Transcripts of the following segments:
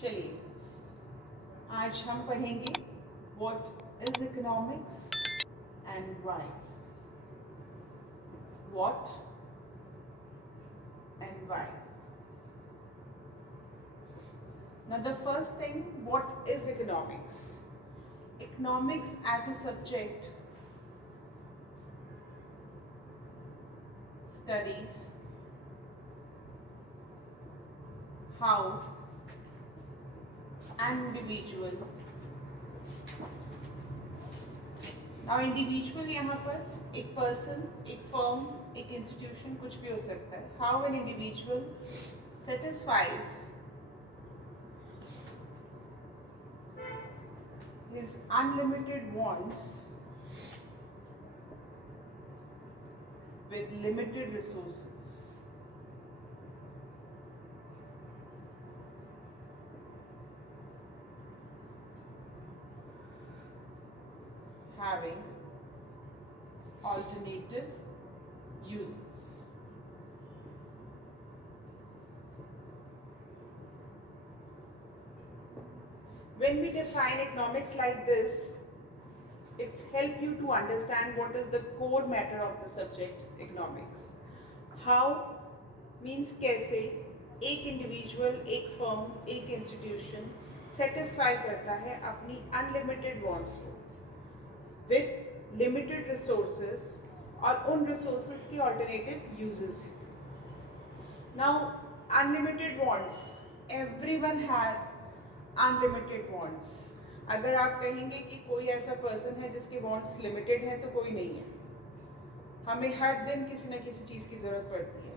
चलिए आज हम पढ़ेंगे what is economics and why. What and why. Now the first thing, what is economics? Economics as a subject studies how an individual. Now individual यहाँ पर एक person, एक firm, एक institution कुछ भी हो सकता है. How an individual satisfies his unlimited wants with limited resources. Having alternative uses. When we define economics like this, it's help you to understand what is the core matter of the subject economics. How means कैसे एक इंडिविजुअल, एक फर्म, एक institution satisfy करता है अपनी unlimited wants को with limited resources और उन रिसोर्सेज की ऑल्टरनेटिव यूजेस हैं. Now unlimited wants, everyone have unlimited wants. अगर आप कहेंगे कि कोई ऐसा पर्सन है जिसके वांट्स लिमिटेड हैं तो कोई नहीं है. हमें हर दिन किसी न किसी चीज़ की ज़रूरत पड़ती है.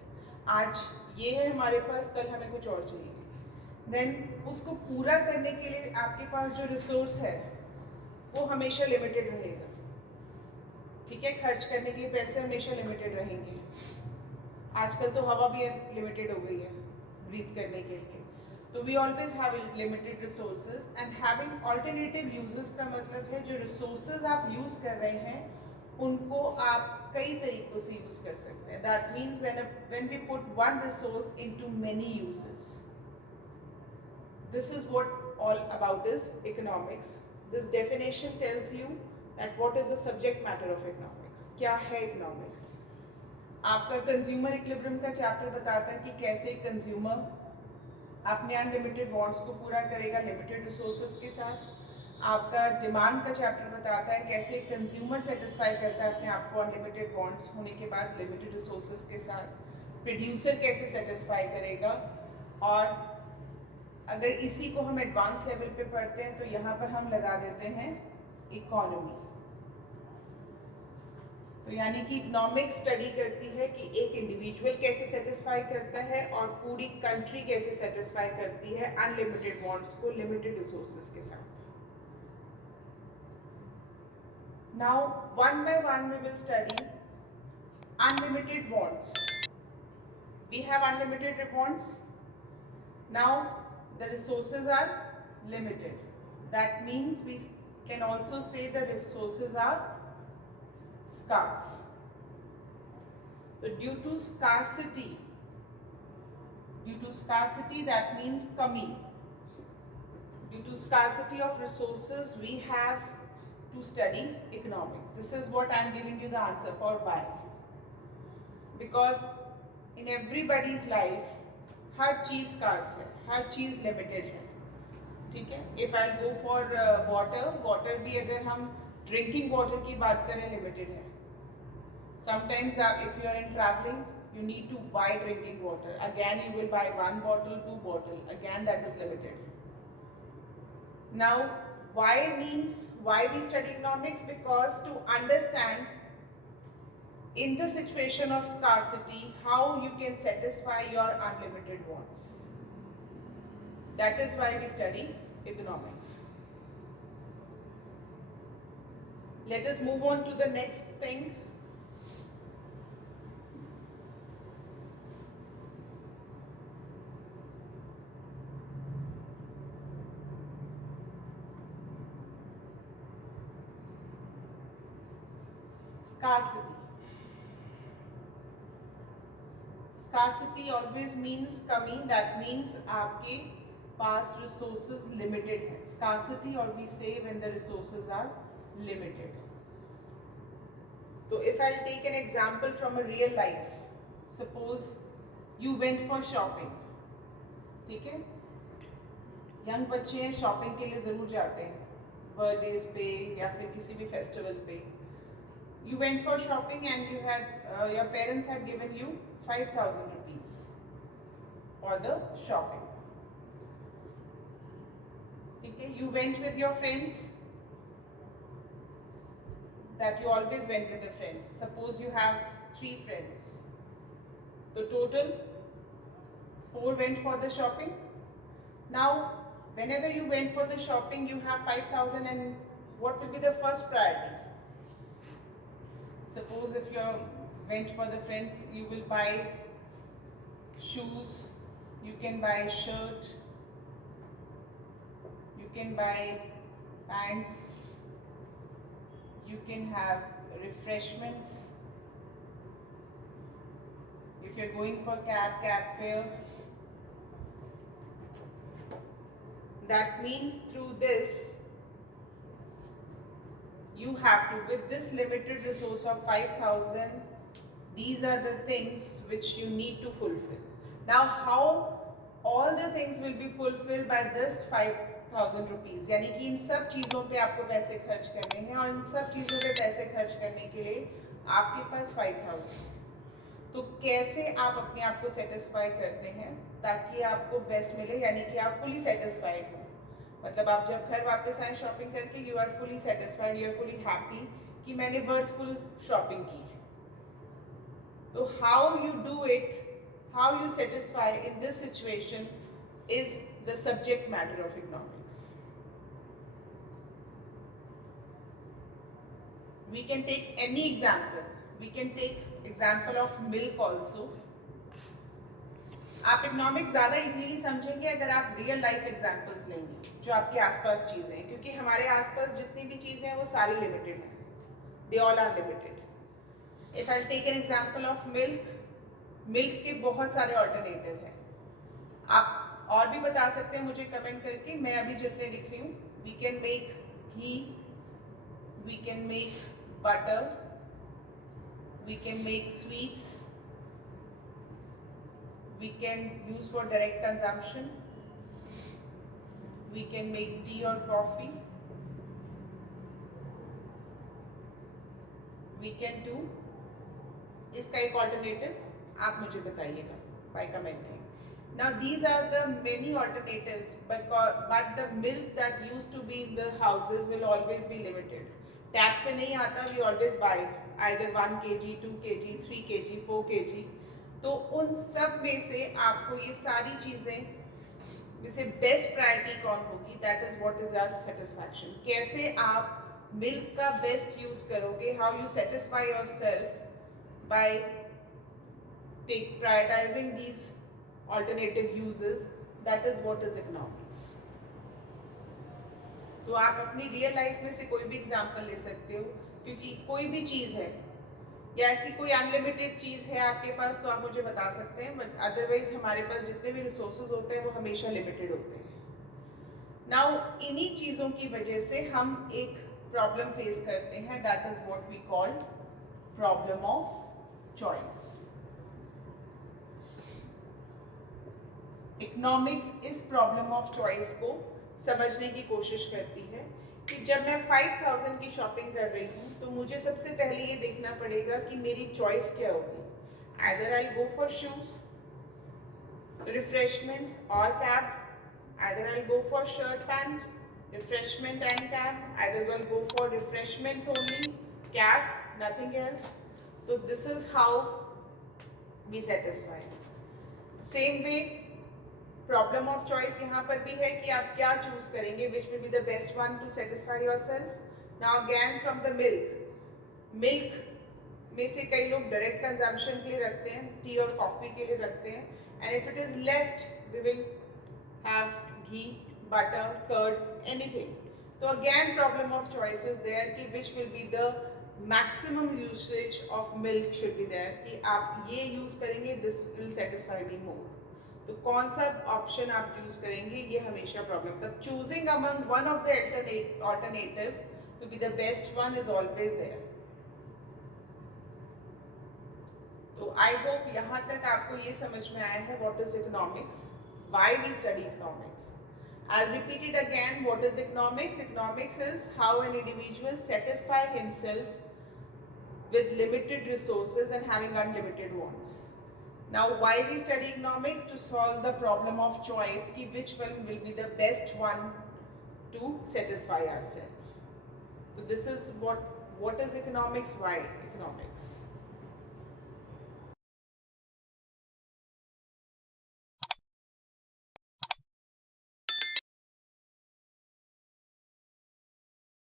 आज ये है हमारे पास, कल हमें कुछ और चाहिए. देन उसको पूरा करने के लिए आपके पास जो रिसोर्स है वो हमेशा लिमिटेड रहेगा. ठीक है, खर्च करने के लिए पैसे हमेशा लिमिटेड रहेंगे. आजकल तो हवा भी लिमिटेड हो गई है ब्रीथ करने के लिए. तो we always have limited resources and having alternative uses का मतलब है जो रिसोर्सेज आप यूज कर रहे हैं उनको आप कई तरीकों से यूज कर सकते हैं. That means when we put one resource into many uses. This is what all about is economics. This definition tells you that what is the subject matter of economics. क्या है इकोनॉमिक्स? आपका कंज्यूमर इक्विलिब्रियम का चैप्टर बताता है कि कैसे कंज्यूमर अपने unlimited wants को पूरा करेगा लिमिटेड रिसोर्सेज के साथ. आपका डिमांड का चैप्टर बताता है कैसे कंज्यूमर सेटिस्फाई करता है अपने आप को अनलिमिटेड वांट्स होने के बाद लिमिटेड रिसोर्सेज के साथ. प्रोड्यूसर कैसे सेटिस्फाई करेगा. और अगर इसी को हम एडवांस लेवल पे पढ़ते हैं तो यहाँ पर हम लगा देते हैं इकोनॉमी. तो यानी कि इकोनॉमिक्स स्टडी करती है कि एक इंडिविजुअल कैसे सेटिस्फाई करता है और पूरी कंट्री कैसे सेटिस्फाई करती है अनलिमिटेड वांट्स को लिमिटेड रिसोर्सेज के साथ. Now one by one we will study unlimited wants. We have unlimited wants. Now the resources are limited. That means we can also say the resources are scarce. So due to scarcity that means kami. Due to scarcity of resources we have to study economics. This is what I am giving you the answer for why. Because in everybody's life हर चीज़ scarce है, हर चीज़ limited है. ठीक है. If I'll go for water भी अगर हम drinking water की बात करें लिमिटेड है. Sometimes if you are in traveling you need to buy drinking water. Again you will buy 1 bottle, 2 bottle. Again that is limited. Now why means why we study economics? Because to understand in the situation of scarcity how you can satisfy your unlimited wants. That is why we study economics. Let us move on to the next thing. Scarcity. Scarcity always means कमी, that means आपके पास resources limited है. Scarcity और we say when the resources are limited. तो if I take an example from a real life, suppose you went for shopping. ठीक है, यंग बच्चे हैं, शॉपिंग के लिए जरूर जाते हैं बर्थडेज पे या फिर किसी भी फेस्टिवल पे. You went for shopping and you had your parents had given you 5,000 rupees for the shopping. Okay, you went with your friends, that you always went with the friends. Suppose you have 3 friends. The total 4 went for the shopping. Now, whenever you went for the shopping, you have 5,000, and what will be the first priority? Suppose if you went for the friends, you will buy shoes, you can buy shirt, you can buy pants, you can have refreshments. If you're going for cab fare. That means through this, you have to, with this limited resource of 5,000, these are the things which you need to fulfill. Now how all the things will be fulfilled by this 5,000 rupees, यानी कि इन सब चीज़ों पे आपको पैसे खर्च करने हैं और इन सब चीज़ों पे पैसे खर्च करने के लिए आपके पास 5,000. तो कैसे आप अपने आप को सेटिस्फाई करते हैं ताकि आपको बेस्ट मिले, यानी कि आप फुली सेटिस्फाइड हो. मतलब आप जब घर वापस आए शॉपिंग करके, you are fully satisfied, you are fully happy कि मैंने वर्थफुल शॉपिंग की है. तो how you do it, how you satisfy in this situation is the subject matter of economics. We can take any example, we can take example of milk also. आप economics ज़्यादा easily समझेंगे अगर आप real life examples लेंगे जो आपके आसपास चीज़ें हैं, क्योंकि हमारे आसपास जितनी भी चीज़ें हैं वो सारी लिमिटेड हैं. They all are limited. If I take an example of milk, milk के बहुत सारे ऑल्टरनेटिव हैं. आप और भी बता सकते हैं मुझे कमेंट करके, मैं अभी जितने लिख रही हूँ. We can make ghee, we can make butter, we can make sweets, we can use for direct consumption, we can make tea or coffee, we can do. इसका एक alternative आप मुझे बताइएगा by commenting. Now these are the many alternatives, but the milk that used to be in the houses will always be limited. Tap से नहीं आता, we always buy either 1 kg, 2 kg, 3 kg, 4 kg. तो उन सब में से आपको ये सारी चीज़ें में से बेस्ट प्रायोरिटी कौन होगी, that is what is our satisfaction. कैसे आप मिल्क का बेस्ट यूज करोगे, how you satisfy yourself by prioritising these alternative uses, that is what is economics. तो आप अपनी रियल लाइफ में से कोई भी एग्जांपल ले सकते हो, क्योंकि कोई भी चीज़ है या ऐसी कोई अनलिमिटेड चीज़ है आपके पास तो आप मुझे बता सकते हैं, बट अदरवाइज हमारे पास जितने भी रिसोर्सेज होते हैं वो हमेशा लिमिटेड होते हैं. नाउ इन्हीं चीज़ों की वजह से हम एक प्रॉब्लम फेस करते हैं, that is what we call problem of choice. Economics इस प्रॉब्लम ऑफ चॉइस को समझने की कोशिश करती है कि जब मैं 5,000 की शॉपिंग कर रही हूँ तो मुझे सबसे पहले ये देखना पड़ेगा कि मेरी चॉइस क्या होगी. Either I go for shoes, refreshments और cab, either I go for shirt pant, refreshment and cab, either I go for refreshments only, cab, nothing else. तो this is how we satisfy. Same way problem of choice यहाँ पर भी है कि आप क्या choose करेंगे, which will be the best one to satisfy yourself. Now again from the milk, milk में से कई लोग डायरेक्ट कंजम्पशन के लिए रखते हैं, टी और कॉफी के लिए रखते हैं, and if it is left we will have ghee, butter, curd, anything. तो again problem of choice is there कि which will be the maximum usage of milk should be there कि आप ये use करेंगे, this will satisfy me more. तो कौन सा ऑप्शन आप यूज करेंगे, ये हमेशा प्रॉब्लम था. Choosing among one of the alternative to be the best one is always there. तो आई होप यहाँ तक आपको ये समझ में आया है what is economics, why we study economics. I'll repeat it again. What is economics? Economics is how an individual satisfy himself with limited resources and having unlimited wants. Now, why we study economics? To solve the problem of choice, ki which one will be the best one to satisfy ourselves. So this is what is economics, why economics.